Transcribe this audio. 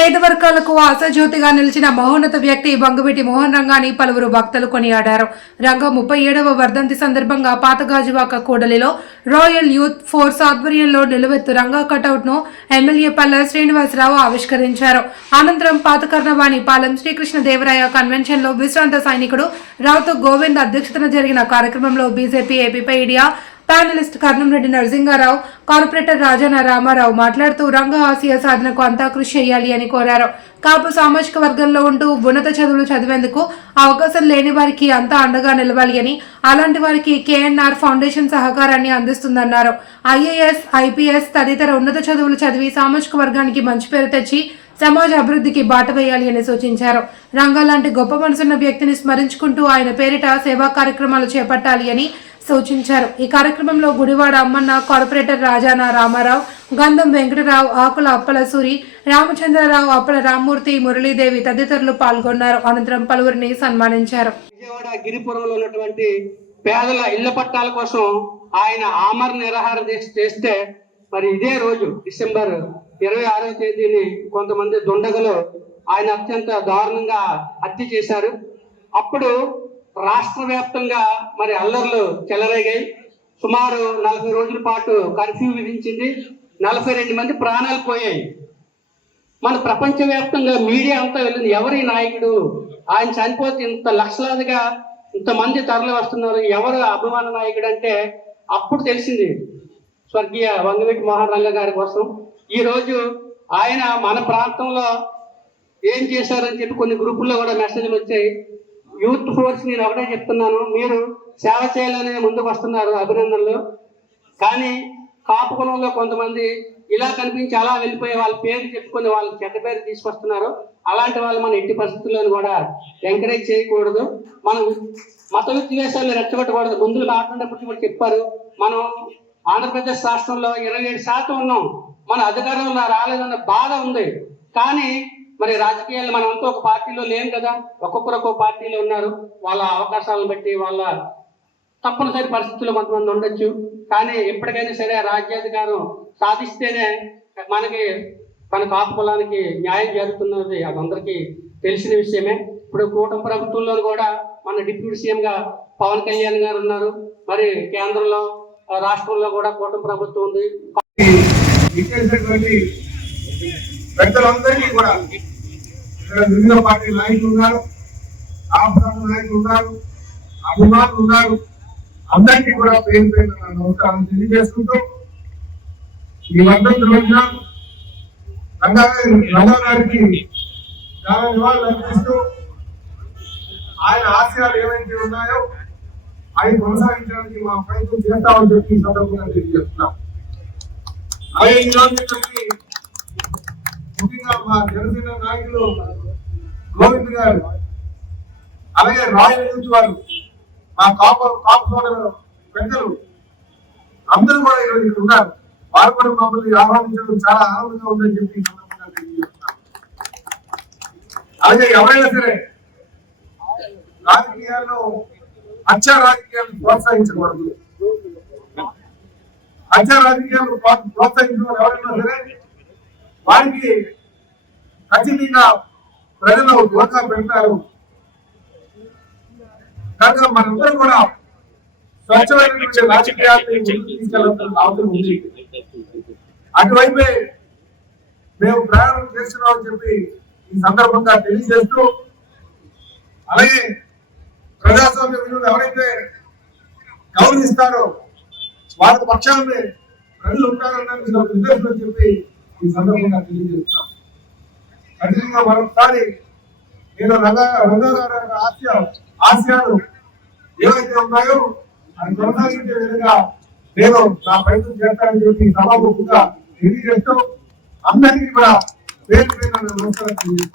పేద వర్గాలకు ఆశాజ్యోతిగా నిలిచిన మహోన్నత వ్యక్తి బంగువీటి మోహన్ రంగాని పలువురు భక్తులు కొనియాడారు. రంగా 37వ వర్ధంతి సందర్భంగా పాతగాజువాక కూడలిలో రాయల్ యూత్ ఫోర్స్ ఆధ్వర్యంలో నిలువెత్తు రంగా కటౌట్ ను ఎమ్మెల్యే పల్ల శ్రీనివాసరావు ఆవిష్కరించారు. అనంతరం పాతకర్ణవాణి పాలెం శ్రీకృష్ణదేవరాయ కన్వెన్షన్ లో విశ్రాంత సైనికుడు రావుతో గోవింద్ అధ్యక్షతన జరిగిన కార్యక్రమంలో బీజేపీ ఏపీపీడియా ప్యానలిస్ట్ కర్నంరెడ్డి నరసింగారావు, కార్పొరేటర్ రాజాన రామారావు మాట్లాడుతూ రంగ ఆశయ సాధనకు అంతా కృషి చేయాలి అని కోరారు. కాపు సామాజిక వర్గంలో ఉంటూ ఉన్నత చదువులు చదివేందుకు అవకాశం లేని వారికి అంతా అండగా నిలవాలి అని, అలాంటి వారికి కేఎన్ఆర్ ఫౌండేషన్ సహకారాన్ని అందిస్తుందన్నారు. ఐఏఎస్, ఐపీఎస్ తదితర ఉన్నత చదువులు చదివి సామాజిక వర్గానికి మంచి పేరు తెచ్చి సమాజ అభివృద్ధికి బాట వేయాలి అని సూచించారు. రంగా లాంటి గొప్ప మనసున్న వ్యక్తిని స్మరించుకుంటూ ఆయన పేరిట సేవా కార్యక్రమాలు చేపట్టాలి అని సూచించారు. ఈ కార్యక్రమంలో గుడివాడ అమ్మన్న, కార్పొరేటర్ రాజాన రామారావు, గంధం వెంకటరావు, ఆకుల అప్పలసూరి, రామచంద్రరావు, అప్పల రామ్మూర్తి, మురళీదేవి తదితరులు పాల్గొన్నారు. అనంతరం పలువురిని సన్మానించారు. విజయవాడ గిరిపురంలో ఉన్నటువంటి పేదల ఇళ్ల పట్టాల కోసం ఆయన ఆమరణ నిరాహార దీక్ష చేస్తే మరి ఇదే రోజు డిసెంబర్ 26వ తేదీని కొంతమంది దుండగులు ఆయన అత్యంత దారుణంగా హత్య చేశారు. అప్పుడు రాష్ట్ర వ్యాప్తంగా మరి అల్లర్లు చెలరేగాయి. సుమారు 40 రోజుల పాటు కర్ఫ్యూ విధించింది. 42 మంది ప్రాణాలు పోయాయి. మన ప్రపంచవ్యాప్తంగా మీడియా అంతా వెళ్ళింది, ఎవరి నాయకుడు, ఆయన చనిపోతే ఇంత లక్షలాదిగా ఇంతమంది తరలి వస్తున్నారు, ఎవరు అభిమాన నాయకుడు అంటే అప్పుడు తెలిసింది స్వర్గీయ బంగువీటి మోహన్ రంగ గారి కోసం. ఈరోజు ఆయన మన ప్రాంతంలో ఏం చేశారని చెప్పి కొన్ని గ్రూపుల్లో కూడా మెసేజ్లు వచ్చాయి. యూత్ ఫోర్స్ నేను ఒకటే చెప్తున్నాను, మీరు సేవ చేయాలనే ముందుకు వస్తున్నారు, అభినందనలు. కానీ కాపు కులంలో కొంతమంది ఇలా కనిపించి అలా వెళ్ళిపోయే వాళ్ళ పేరు చెప్పుకొని వాళ్ళకి చెడ్డ పేరు తీసుకొస్తున్నారు. అలాంటి వాళ్ళు మనం ఎట్టి పరిస్థితుల్లోనూ కూడా ఎంకరేజ్ చేయకూడదు. మనం మత విద్వేషాలు రెచ్చగొట్టకూడదు. ముందు మాట్లాడేటప్పుడు కూడా చెప్పారు, మనం ఆంధ్రప్రదేశ్ రాష్ట్రంలో 27% ఉన్నాం, మన అధికారంలో రాలేదన్న బాధ ఉంది. కానీ మరి రాజకీయాలు మనమంతా ఒక పార్టీలో లేం కదా, ఒక్కొక్కరు ఒక్కొక్క పార్టీలో ఉన్నారు. వాళ్ళ అవకాశాలను బట్టి వాళ్ళ తప్పనిసరి పరిస్థితుల్లో కొంతమంది ఉండొచ్చు. కానీ ఎప్పటికైనా సరే రాజ్యాధికారం సాధిస్తేనే మన కాపు కులానికి న్యాయం జరుగుతున్నది, అది అందరికీ తెలిసిన విషయమే. ఇప్పుడు కూటమి ప్రభుత్వంలో కూడా మన డిప్యూటీ సీఎంగా పవన్ కళ్యాణ్ గారు ఉన్నారు. మరి కేంద్రంలో రాష్ట్రంలో కూడా కూటమి ప్రభుత్వం ఉంది. పెద్దలందరికీ కూడా వివిధ పార్టీ నాయకులు ఉన్నారు, ఆపదాల నాయకులు ఉన్నారు, అభిమానులు ఉన్నారు. అందరికీ కూడా పేరు పేరు నమస్కారం తెలియజేసుకుంటూ ఈ వర్ధంతి రోజున రంగా గారికి చాలా నివాళులు అర్పిస్తూ ఆయన ఆశయాలు ఏవైతే ఉన్నాయో అవి కొనసాగించడానికి మా ప్రయత్నం చేస్తామని చెప్పి ఈ సందర్భంగా తెలియజేస్తున్నాం. అలాగే ఈ రోజు ముఖ్యంగా మా జనసేన నాయకులు గోవింద్ గారు, అలాగే రాయల్ యూత్ వారు, మా కాపు సోదరులు పెద్దలు అందరూ కూడా ఈరోజు ఇక్కడ ఉన్నారు. వారు కూడా మమ్మల్ని ఆహ్వానించడం చాలా ఆనందంగా ఉందని చెప్పి ఈ సందర్భంగా తెలియజేస్తున్నాం. అలాగే ఎవరైనా సరే రాజకీయాల్లో హత్యా రాజకీయాలను ప్రోత్సహించకూడదు. హత్యా రాజకీయాలను ప్రోత్సహించిన వాళ్ళు ఎవరైనా సరే వారికి ఖచ్చితంగా ప్రజలు దూరంగా పెడతారు. కనుక మనందరూ కూడా స్వచ్ఛమైనటువంటి రాజకీయాలను తీసుకెళ్లాల్సిన అవసరం ఉంది. అటువైపే మేము ప్రయాణం చేస్తున్నామని చెప్పి ఈ సందర్భంగా తెలియజేస్తూ, అలాగే ప్రజాస్వామ్య విలువలు ఎవరైతే గౌరవిస్తారో వాళ్ళ పక్షాన్ని ప్రజలు ఉంటారన్న ఉద్దేశం చెప్పి ఈ సందర్భంగా తెలియజేస్తాం. ఖచ్చితంగా మరొకసారి నేను రంగా గారి ఆశయాలు ఏవైతే ఉన్నాయో అది కొనసాగించే విధంగా నేను నా ప్రయత్నం చేస్తానని చెప్పి సభాముఖంగా తెలియజేస్తూ అందరికీ కూడా పేరు పేరు నమస్కారం తెలియజేస్తాను.